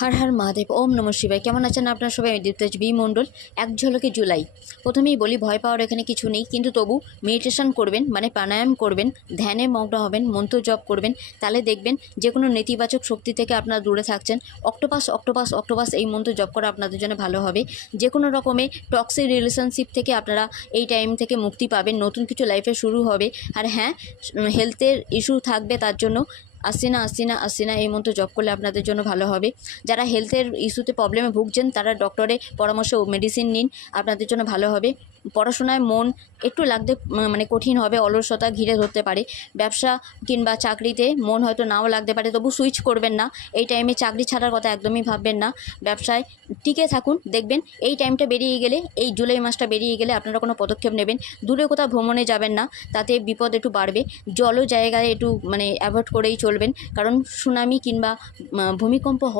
হর হর মহাদেব, ওম নমঃ শিবায়। কেমন আছেন আপনারা সবাই? আমি দীপ্তেশ বি মণ্ডল। এক ঝলকে জুলাই। প্রথমেই বলি, ভয় পাওয়ার এখানে কিছু নেই, কিন্তু তবু মেডিটেশন করবেন, মানে প্রাণায়াম করবেন, ধ্যানে মগ্ন হবেন, মন্ত্র জপ করবেন, তাহলে দেখবেন যে কোনো নেতিবাচক শক্তি থেকে আপনারা দূরে থাকছেন। অক্টোপাস অক্টোপাস অক্টোপাস এই মন্ত্র জপ করা আপনাদের জন্য ভালো হবে। যে কোনো রকমের টক্সিক রিলেশনশিপ থেকে আপনারা এই টাইম থেকে মুক্তি পাবেন, নতুন কিছু লাইফে শুরু হবে। আর হ্যাঁ, হেলথের ইস্যু থাকবে, তার জন্য আস্তিনা আস্তিনা আস্তিনা এই মন্ত্র জপ করলে আপনাদের জন্য ভালো হবে। যারা হেলথের ইস্যুতে প্রবলেমে ভুগছেন, তারা ডক্টরের পরামর্শ মেডিসিন নিন, আপনাদের জন্য ভালো হবে। পড়াশোনায় মন একটু লাগতে মানে কঠিন হবে, অলসতা ঘিরে ধরতে পারে। ব্যবসা কিংবা চাকরিতে মন হয়তো নাও লাগতে পারে, তবু সুইচ করবেন না। এই টাইমে চাকরি ছাড়ার কথা একদমই ভাববেন না। ব্যবসায় টিকে থাকুন, দেখবেন এই টাইমটা বেরিয়ে গেলে, এই জুলাই মাসটা বেরিয়ে গেলে আপনারা কোনো পদক্ষেপ নেবেন। দূরে কোথাও ভ্রমণে যাবেন না, তাতে বিপদ একটু বাড়বে। জল জায়গায় একটু অ্যাভয়েড করেই চলবেন, কারণ সুনামি কিংবা ভূমিকম্প হওয়ার